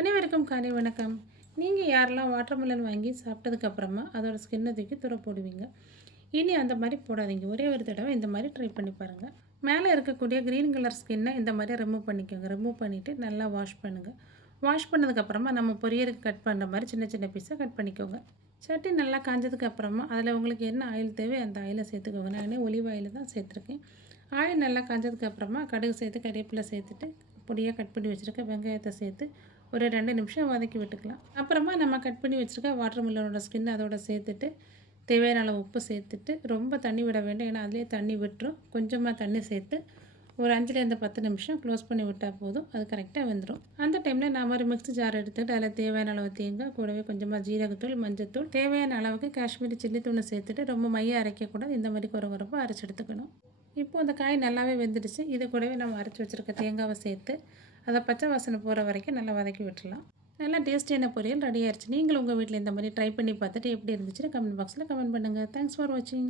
அனைவருக்கும் காலை வணக்கம். நீங்கள் யாரெல்லாம் வாட்டர்மெலன் வாங்கி சாப்பிட்டதுக்கப்புறமா அதோட ஸ்கின்னை தூக்கி துற போடுவீங்க? இனி அந்த மாதிரி போடாதீங்க. ஒரே ஒரு தடவை இந்த மாதிரி ட்ரை பண்ணி பாருங்கள் மேலே இருக்கக்கூடிய க்ரீன் கலர் ஸ்கின்னை இந்த மாதிரி ரிமூவ் பண்ணிக்கோங்க. ரிமூவ் பண்ணிவிட்டு நல்லா வாஷ் பண்ணுங்கள் வாஷ் பண்ணதுக்கப்புறமா நம்ம பொரியலுக்கு கட் பண்ணுற மாதிரி சின்ன சின்ன பீஸாக கட் பண்ணிக்கோங்க. சட்டி நல்லா காஞ்சதுக்கப்புறமா அதில் உங்களுக்கு என்ன ஆயில் தேவை அந்த ஆயிலை சேர்த்துக்கோங்க. நான் ஒலிவ் ஆயில் தான் சேர்த்துருக்கேன். ஆயில் நல்லா காஞ்சதுக்கப்புறமா கடுகு சேர்த்து கறிவேப்பிலை சேர்த்துட்டு பொடியாக கட் பண்ணி வச்சுருக்க வெங்காயத்தை சேர்த்து ஒரு ரெண்டு நிமிஷம் வதக்கி விட்டுக்கலாம். அப்புறமா நம்ம கட் பண்ணி வச்சுருக்க வாட்டர் மில்லனோட ஸ்கின் அதோட சேர்த்துட்டு தேவையான அளவு உப்பு சேர்த்துட்டு ரொம்ப தண்ணி விட வேண்டாம். ஏன்னா அதிலே தண்ணி விட்டுரும். கொஞ்சமாக தண்ணி சேர்த்து ஒரு அஞ்சுலேருந்து பத்து நிமிஷம் க்ளோஸ் பண்ணி விட்டால் போதும். அது கரெக்டாக வெந்துடும் அந்த டைமில் நான் ஒரு மிக்ஸி ஜார் எடுத்துகிட்டு அதில் தேவையான அளவு தேங்காய் கூடவே கொஞ்சமாக ஜீரகத்தூள் மஞ்சத்தூள் தேவையான அளவுக்கு காஷ்மீரி சில்லி தூணை சேர்த்துட்டு ரொம்ப மைய அரைக்கக்கூடாது. இந்த மாதிரி குறை குறைப்பாக அரைச்சி எடுத்துக்கணும். இப்போது அந்த காய் நல்லாவே வெந்துடுச்சு. இதை கூடவே நம்ம அரைச்சி வச்சுருக்க தேங்காவை சேர்த்து அதை பச்சை வாசனை போகிற வரைக்கும் நல்லா வதக்கி விட்டுடலாம். நல்லா டேஸ்டியான பொரியல் ரெடி ஆயிடுச்சு நீங்களும் உங்கள் வீட்டில் இந்த மாதிரி ட்ரை பண்ணி பார்த்துட்டு எப்படி இருந்துச்சுன்னு கமெண்ட் பாக்ஸில் கமெண்ட் பண்ணுங்கள் தேங்க்ஸ் ஃபார் வாட்சிங்